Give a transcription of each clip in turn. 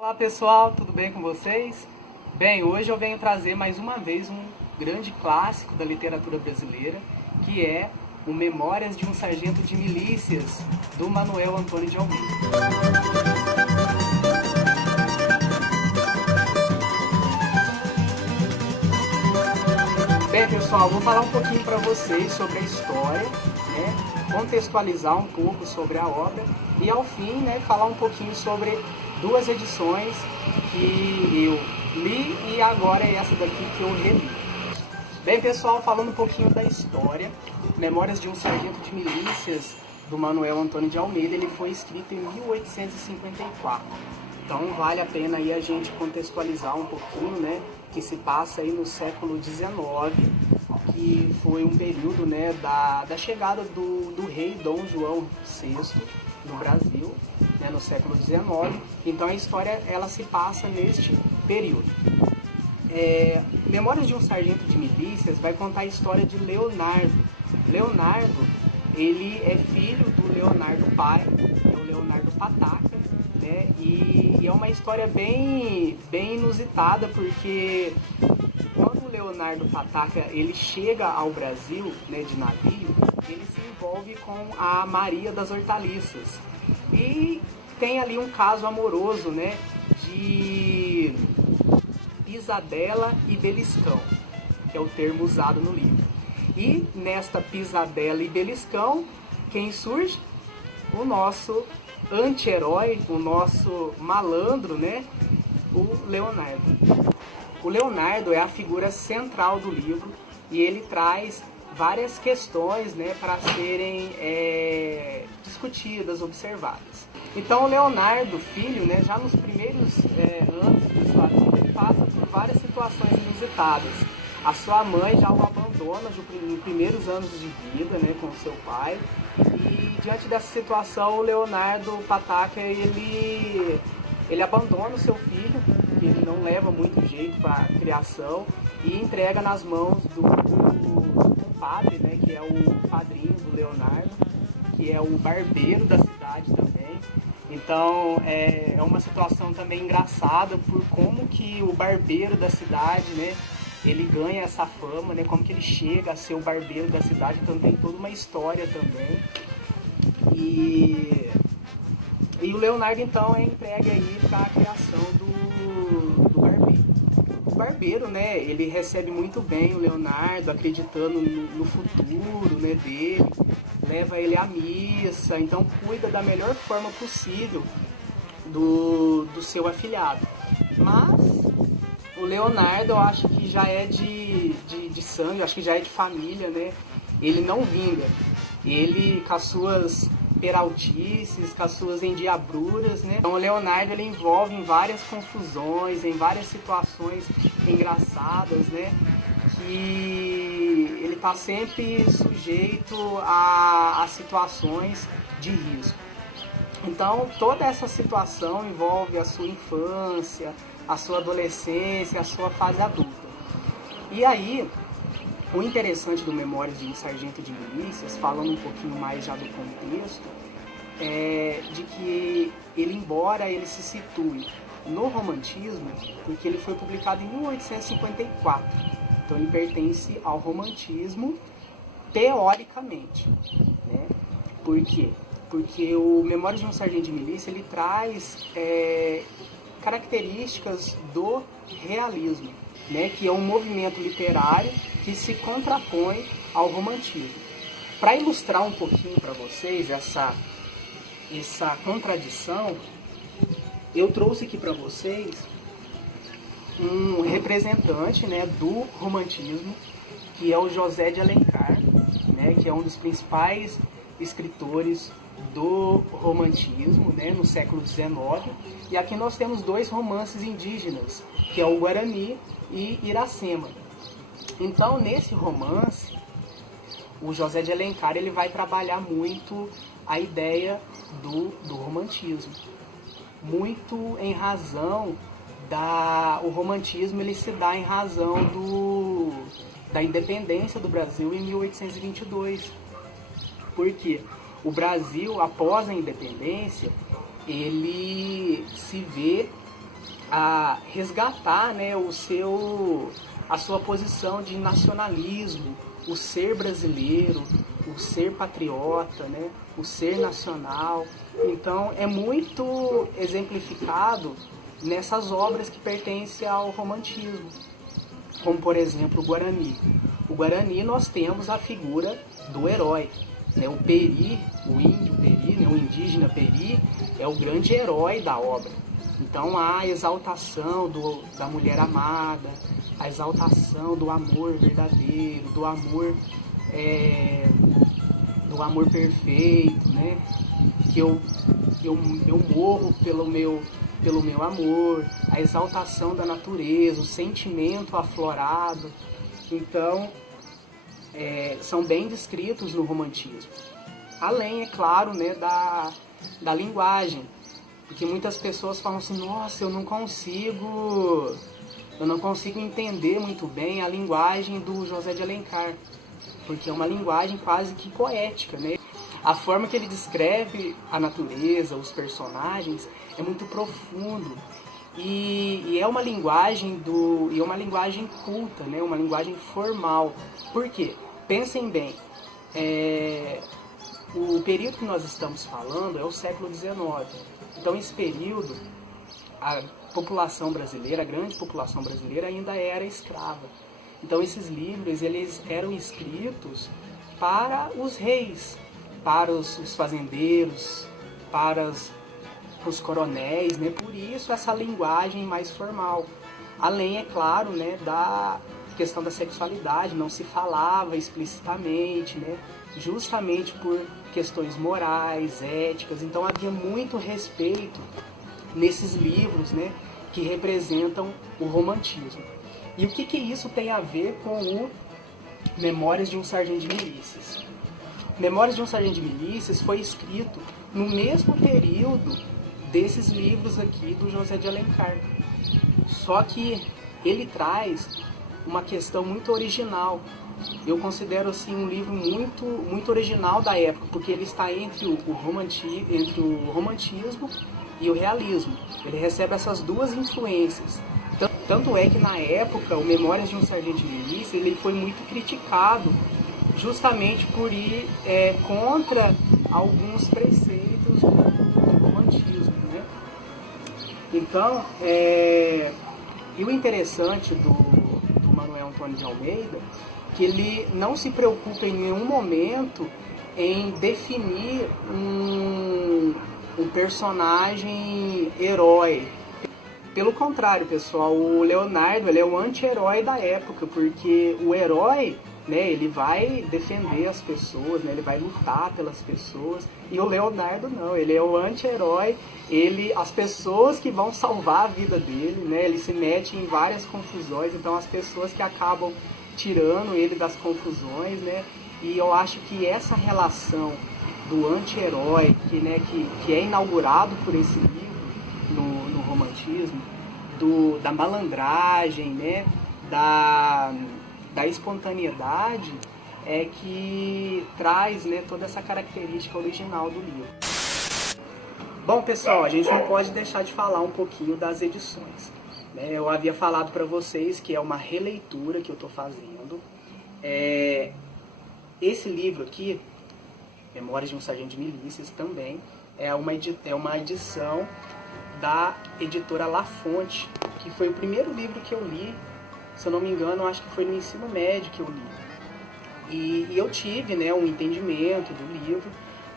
Olá pessoal, tudo bem com vocês? Bem, hoje eu venho trazer mais uma vez um grande clássico da literatura brasileira, que é o Memórias de um Sargento de Milícias, do Manuel Antônio de Almeida. Bem pessoal, vou falar um pouquinho para vocês sobre a história, contextualizar um pouco sobre a obra e ao fim falar um pouquinho sobre duas edições que eu li e agora é essa daqui que eu reli. Bem pessoal, falando um pouquinho da história, Memórias de um Sargento de Milícias, do Manuel Antônio de Almeida, ele foi escrito em 1854. Então vale a pena aí a gente contextualizar um pouquinho, que se passa aí no século XIX, que foi um período da chegada do rei Dom João VI no Brasil, no século XIX. Então a história ela se passa neste período. Memórias de um Sargento de Milícias vai contar a história de Leonardo. Leonardo, ele é filho do Leonardo pai, é o Leonardo Pataca, e é uma história bem inusitada, porque quando o Leonardo Pataca ele chega ao Brasil de navio, ele se envolve com a Maria das Hortaliças e tem ali um caso amoroso de pisadela e beliscão, que é o termo usado no livro. E nesta pisadela e beliscão, quem surge? O nosso anti-herói, o nosso malandro, o Leonardo. O Leonardo é a figura central do livro e ele traz várias questões para serem discutidas, observadas. Então o Leonardo, filho, já nos primeiros anos de sua vida, ele passa por várias situações inusitadas. A sua mãe já o abandona nos primeiros anos de vida, com seu pai. E diante dessa situação, o Leonardo Pataca, ele abandona o seu filho, que ele não leva muito jeito para a criação, e entrega nas mãos do compadre, que é o padrinho do Leonardo, que é o barbeiro da cidade também. Então é uma situação também engraçada por como que o barbeiro da cidade, ele ganha essa fama, como que ele chega a ser o barbeiro da cidade. Então tem toda uma história também. E o Leonardo então é entregue aí para a criação do barbeiro. O barbeiro, ele recebe muito bem o Leonardo, acreditando no futuro dele, leva ele à missa, então cuida da melhor forma possível do seu afilhado. Mas o Leonardo, eu acho que já é de sangue, eu acho que já é de família, Ele não vinga. Ele, com as suas peraltices, com as suas endiabruras, Então o Leonardo, ele envolve em várias confusões, em várias situações engraçadas, que ele está sempre sujeito a situações de risco. Então toda essa situação envolve a sua infância, a sua adolescência, a sua fase adulta. E aí, o interessante do Memórias de um Sargento de Milícias, falando um pouquinho mais já do contexto, é de que ele, embora ele se situe no romantismo, porque ele foi publicado em 1854, então ele pertence ao romantismo teoricamente, Por quê? Porque o Memórias de um Sargento de Milícia, ele traz características do realismo, que é um movimento literário que se contrapõe ao romantismo. Para ilustrar um pouquinho para vocês essa contradição, eu trouxe aqui para vocês um representante do romantismo, que é o José de Alencar, que é um dos principais escritores do romantismo no século XIX. E aqui nós temos dois romances indígenas, que é o Guarani e Iracema. Então nesse romance, o José de Alencar ele vai trabalhar muito a ideia do romantismo, muito em razão o romantismo ele se dá em razão da independência do Brasil em 1822. Por quê? O Brasil, após a independência, ele se vê a resgatar, né, a sua posição de nacionalismo, o ser brasileiro, o ser patriota, né, o ser nacional. Então é muito exemplificado nessas obras que pertencem ao romantismo, como por exemplo o Guarani. O Guarani nós temos a figura do herói, né? O Peri, o índio Peri, né? O indígena Peri é o grande herói da obra. Então há a exaltação da mulher amada, a exaltação do amor verdadeiro, do amor perfeito, né? Que eu morro pelo meu amor, a exaltação da natureza, o sentimento aflorado. Então, são bem descritos no romantismo. Além, é claro, né, da linguagem. Porque muitas pessoas falam assim, nossa, eu não consigo entender muito bem a linguagem do José de Alencar. Porque é uma linguagem quase que poética, né? A forma que ele descreve a natureza, os personagens, é muito profundo. E é uma linguagem culta, né? Uma linguagem formal. Por quê? Pensem bem, o período que nós estamos falando é o século XIX. Então, esse período, a população brasileira, a grande população brasileira ainda era escrava. Então, esses livros eles eram escritos para os reis, para os fazendeiros, para os coronéis, né? Por isso essa linguagem mais formal. Além, é claro, né, da questão da sexualidade, não se falava explicitamente, né? Justamente por questões morais, éticas. Então havia muito respeito nesses livros, né, que representam o romantismo. E o que isso tem a ver com o Memórias de um Sargento de Milícias? Memórias de um Sargento de Milícias foi escrito no mesmo período desses livros aqui do José de Alencar. Só que ele traz uma questão muito original. Eu considero assim um livro muito original da época, porque ele está entre o romantismo e o realismo. Ele recebe essas duas influências. Tanto é que na época o Memórias de um Sargento de Milícia ele foi muito criticado, justamente por ir contra alguns preceitos do romantismo, né? Então, e o interessante do Manuel Antônio de Almeida, que ele não se preocupa em nenhum momento em definir um personagem herói. Pelo contrário, pessoal, o Leonardo ele é o anti-herói da época, porque o herói, né, ele vai defender as pessoas, né, ele vai lutar pelas pessoas, e o Leonardo não, ele é o anti-herói, as pessoas que vão salvar a vida dele, né, ele se mete em várias confusões, então as pessoas que acabam tirando ele das confusões, né, e eu acho que essa relação do anti-herói, que é inaugurado por esse livro, no romantismo, da malandragem, né, da espontaneidade, é que traz, né, toda essa característica original do livro. Bom, pessoal, a gente não pode deixar de falar um pouquinho das edições, né? Eu havia falado para vocês que é uma releitura que eu estou fazendo. Esse livro aqui, Memórias de um Sargento de Milícias, também é uma edição da editora La Fonte, que foi o primeiro livro que eu li, se eu não me engano, acho que foi no ensino médio que eu li. E eu tive, né, um entendimento do livro,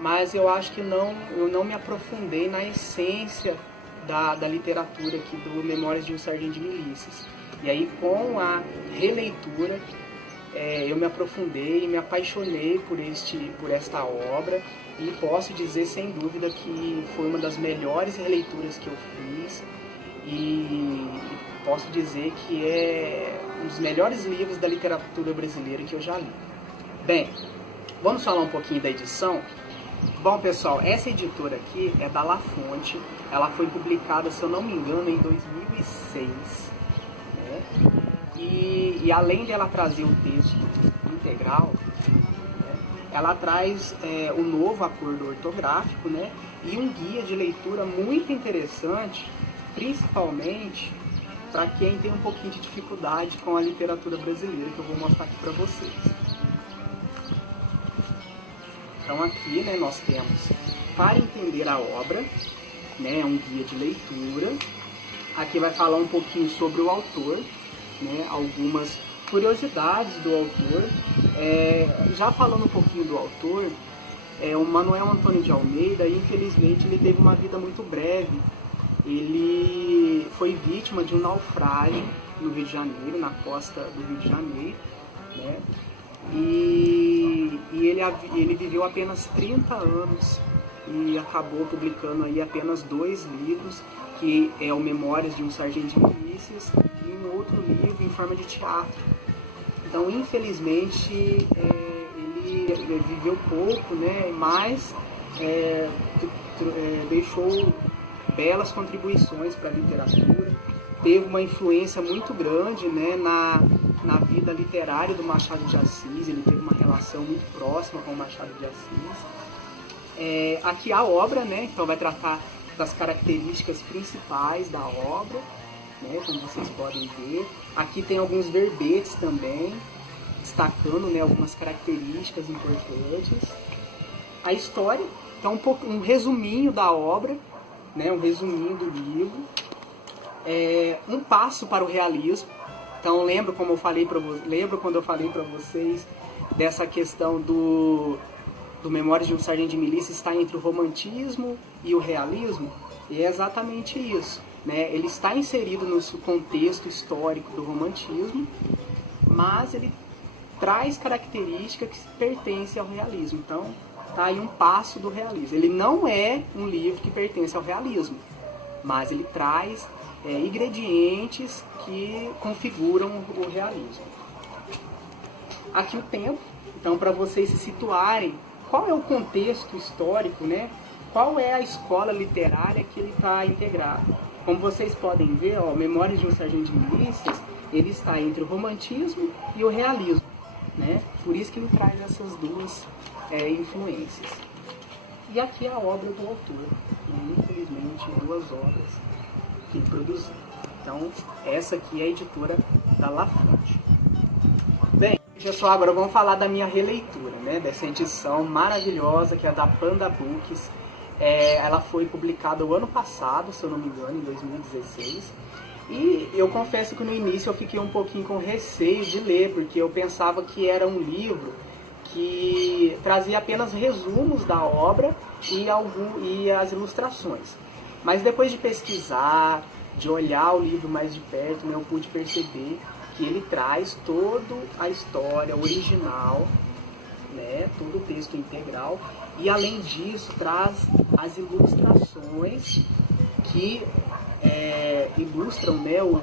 mas eu acho que eu não me aprofundei na essência da literatura aqui do Memórias de um Sargento de Milícias. E aí, com a releitura, eu me aprofundei e me apaixonei por esta obra, e posso dizer sem dúvida que foi uma das melhores releituras que eu fiz, e posso dizer que é um dos melhores livros da literatura brasileira que eu já li. Bem, vamos falar um pouquinho da edição? Bom, pessoal, essa editora aqui é da La Fonte, ela foi publicada, se eu não me engano, em 2006, né? E além dela trazer o texto integral, né, ela traz um novo acordo ortográfico, né, e um guia de leitura muito interessante, principalmente para quem tem um pouquinho de dificuldade com a literatura brasileira, que eu vou mostrar aqui para vocês. Então aqui, né, nós temos Para Entender a Obra, né, um guia de leitura. Aqui vai falar um pouquinho sobre o autor, né, algumas curiosidades do autor. Já falando um pouquinho do autor, o Manuel Antônio de Almeida, infelizmente, ele teve uma vida muito breve. Ele foi vítima de um naufrágio no Rio de Janeiro, na costa do Rio de Janeiro, né? E ele viveu apenas 30 anos e acabou publicando aí apenas 2 livros, que é o Memórias de um Sargento de Milícias e um outro livro em forma de teatro. Então, infelizmente, ele viveu pouco, né? Mas deixou belas contribuições para a literatura, teve uma influência muito grande, né, na vida literária do Machado de Assis. Ele teve uma relação muito próxima com o Machado de Assis. Aqui a obra, né, então vai tratar das características principais da obra, né, como vocês podem ver. Aqui tem alguns verbetes também, destacando, né, algumas características importantes. A história, então um resuminho da obra, né, um resuminho do livro. Um passo para o realismo. Então lembra quando eu falei para vocês dessa questão do Memórias de um Sargento de Milícia está entre o romantismo e o realismo? E é exatamente isso, né? Ele está inserido no contexto histórico do romantismo, mas ele traz características que pertencem ao realismo. Então tá aí um passo do realismo. Ele não é um livro que pertence ao realismo, mas ele traz ingredientes que configuram o realismo. Aqui o tempo, então, para vocês se situarem, qual é o contexto histórico, né? Qual é a escola literária que ele está integrado? Como vocês podem ver, Memórias de um Sargento de Milícias, ele está entre o romantismo e o realismo, né? Por isso que ele traz essas duas influências. E aqui a obra do autor, infelizmente 2 obras que ele produziu. Então, essa aqui é a editora da Lafronte. Bem, pessoal, agora vamos falar da minha releitura, né? Dessa edição maravilhosa que é a da Panda Books. Ela foi publicada o ano passado, se eu não me engano, em 2016. E eu confesso que no início eu fiquei um pouquinho com receio de ler, porque eu pensava que era um livro que trazia apenas resumos da obra e as ilustrações. Mas depois de pesquisar, de olhar o livro mais de perto, né, eu pude perceber que ele traz toda a história original, né, todo o texto integral, e além disso traz as ilustrações que ilustram, né, o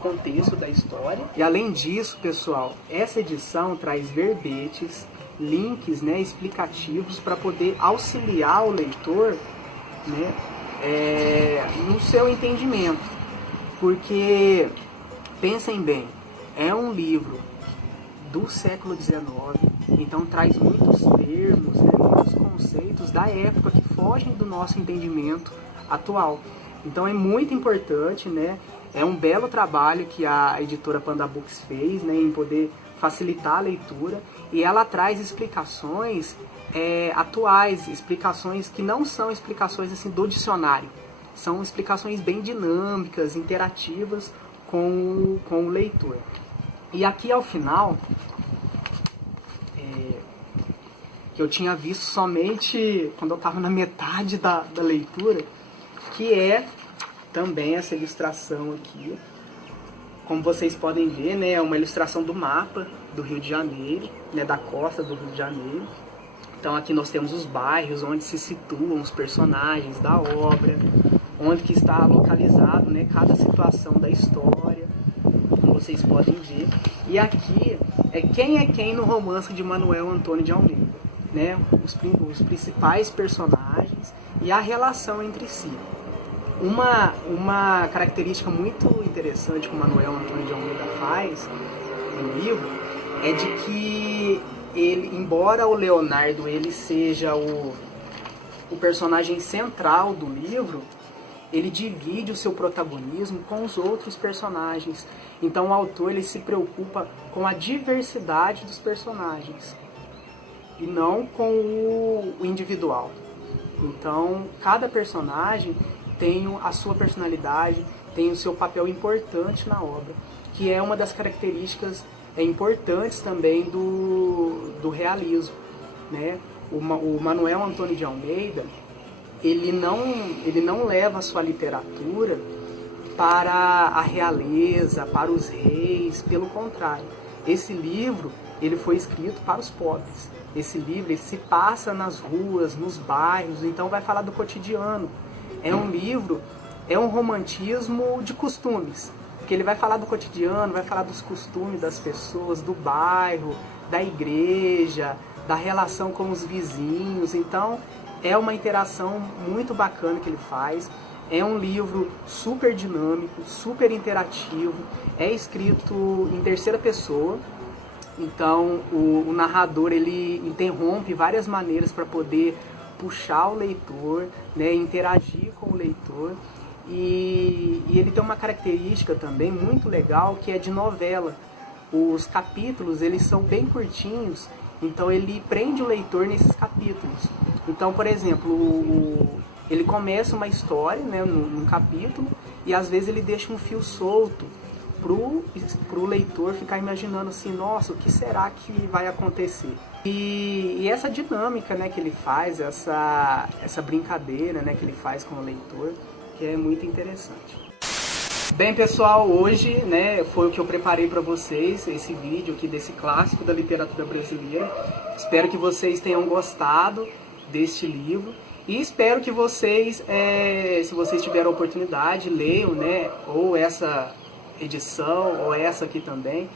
contexto da história. E além disso, pessoal, essa edição traz verbetes, links, né, explicativos para poder auxiliar o leitor, né, no seu entendimento. Porque, pensem bem, é um livro do século XIX, então traz muitos termos, né, muitos conceitos da época que fogem do nosso entendimento atual. Então é muito importante, né, é um belo trabalho que a editora Panda Books fez, né, em poder facilitar a leitura, e ela traz explicações atuais, explicações que não são explicações assim do dicionário, são explicações bem dinâmicas, interativas com o leitor. E aqui ao final, que eu tinha visto somente quando eu estava na metade da leitura, que é também essa ilustração aqui. Como vocês podem ver, né, é uma ilustração do mapa do Rio de Janeiro, né, da costa do Rio de Janeiro. Então aqui nós temos os bairros onde se situam os personagens da obra, onde que está localizado, né, cada situação da história, como vocês podem ver. E aqui é quem no romance de Manuel Antônio de Almeida, né, os principais personagens e a relação entre si. Uma característica muito interessante que o Manuel Antônio de Almeida faz no livro é de que ele, embora o Leonardo ele seja o personagem central do livro, ele divide o seu protagonismo com os outros personagens. Então o autor ele se preocupa com a diversidade dos personagens e não com o individual. Então cada personagem tem a sua personalidade, tem o seu papel importante na obra, que é uma das características importantes também do realismo, né? O Manuel Antônio de Almeida, ele não leva a sua literatura para a realeza, para os reis, pelo contrário. Esse livro ele foi escrito para os pobres. Esse livro ele se passa nas ruas, nos bairros, então vai falar do cotidiano. É um livro, é um romantismo de costumes, porque ele vai falar do cotidiano, vai falar dos costumes das pessoas, do bairro, da igreja, da relação com os vizinhos. Então é uma interação muito bacana que ele faz. É um livro super dinâmico, super interativo, é escrito em terceira pessoa. Então o narrador ele interrompe várias maneiras para poder puxar o leitor, né, interagir com o leitor. E ele tem uma característica também muito legal, que é de novela. Os capítulos eles são bem curtinhos, então ele prende o leitor nesses capítulos. Então, por exemplo, ele começa uma história, né, num capítulo, e às vezes ele deixa um fio solto pro leitor ficar imaginando assim, nossa, o que será que vai acontecer? E essa dinâmica, né, que ele faz, essa brincadeira, né, que ele faz com o leitor, que é muito interessante. Bem, pessoal, hoje, né, foi o que eu preparei para vocês, esse vídeo aqui desse clássico da literatura brasileira. Espero que vocês tenham gostado deste livro e espero que vocês, se vocês tiverem a oportunidade, leiam, né, ou essa edição ou essa aqui também,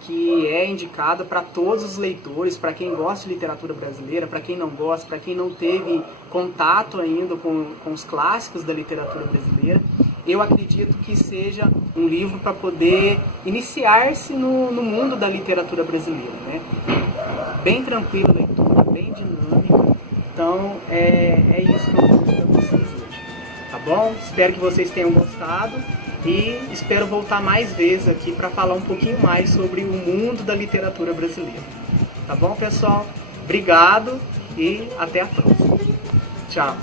que é indicada para todos os leitores, para quem gosta de literatura brasileira, para quem não gosta, para quem não teve contato ainda com os clássicos da literatura brasileira. Eu acredito que seja um livro para poder iniciar-se no mundo da literatura brasileira, né? Bem tranquila a leitura, bem dinâmica. Então é isso que eu trouxe para vocês hoje, tá bom? Espero que vocês tenham gostado. E espero voltar mais vezes aqui para falar um pouquinho mais sobre o mundo da literatura brasileira. Tá bom, pessoal? Obrigado e até a próxima. Tchau!